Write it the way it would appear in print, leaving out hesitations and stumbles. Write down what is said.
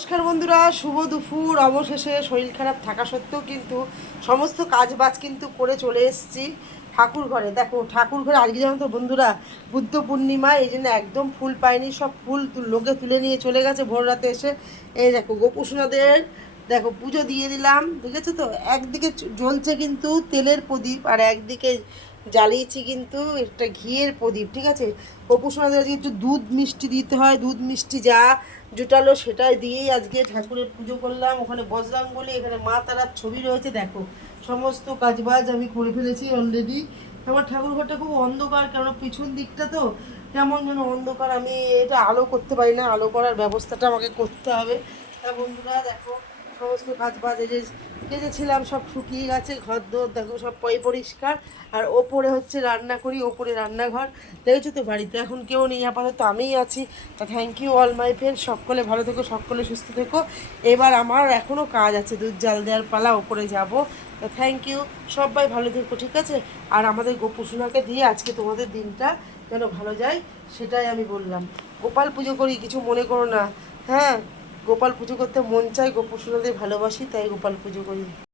নমস্কার বন্ধুরা, শুভ দুপুর। অবশেষে শরীর খারাপ থাকা সত্ত্বেও কিন্তু সমস্ত কাজবাজ কিন্তু করে চলে এসেছি ঠাকুর ঘরে। দেখো ঠাকুর ঘরে আজকে জানো তো বন্ধুরা, বুদ্ধ পূর্ণিমা, এই জন্য একদম ফুল পাইনি, সব ফুল লোকে তুলে নিয়ে চলে গেছে ভোর রাতে এসে। এই দেখো গোপুসোনাদের দেখো পুজো দিয়ে দিলাম, ঠিক আছে তো। একদিকে জ্বলছে কিন্তু তেলের প্রদীপ, আর একদিকে জ্বালিয়েছি কিন্তু একটা ঘিয়ের প্রদীপ, ঠিক আছে। গোপুসোনাদের আজকে একটু দুধ মিষ্টি দিতে হয়, দুধ মিষ্টি যা জোটালো সেটাই দিয়েই আজকে ঠাকুরের পুজো করলাম। ওখানে বজরংবলী, এখানে মা তারার ছবি রয়েছে। দেখো সমস্ত কাজবাজ আমি করে ফেলেছি অলরেডি। আমার ঠাকুর ঘরটা খুব অন্ধকার, কেন পিছন দিকটা তো কেমন যেন অন্ধকার। আমি এটা আলো করতে পারি না, আলো করার ব্যবস্থাটা আমাকে করতে হবে। তা বন্ধুরা দেখো সমস্ত কাজবাজ এই যে কেজেছিলাম সব শুকিয়ে গেছে, ঘর দোর দেখো সব পরিষ্কার। আর ওপরে হচ্ছে রান্না করি, ওপরে রান্নাঘর দেখেছো তো। বাড়িতে এখন কেউ নেই, আপাতত আমিই আছি। তা thank you all my friend, সকলে ভালো থেকো, সকলে সুস্থ থেকো। এবার আমার এখনও কাজ আছে, দুধ জাল দেওয়ার পালা, ওপরে যাব। তো থ্যাংক ইউ, সবাই ভালো থেকো, ঠিক আছে। আর আমাদের গোপুসোনাকে দিয়ে আজকে তোমাদের দিনটা যেন ভালো যায় সেটাই আমি বললাম। গোপাল পুজো করি, কিছু মনে করো না। হ্যাঁ, গোপাল পুজো করতে মন চাই, গোপুসোনাদের ভালোবাসি, তাই গোপাল পুজো করি।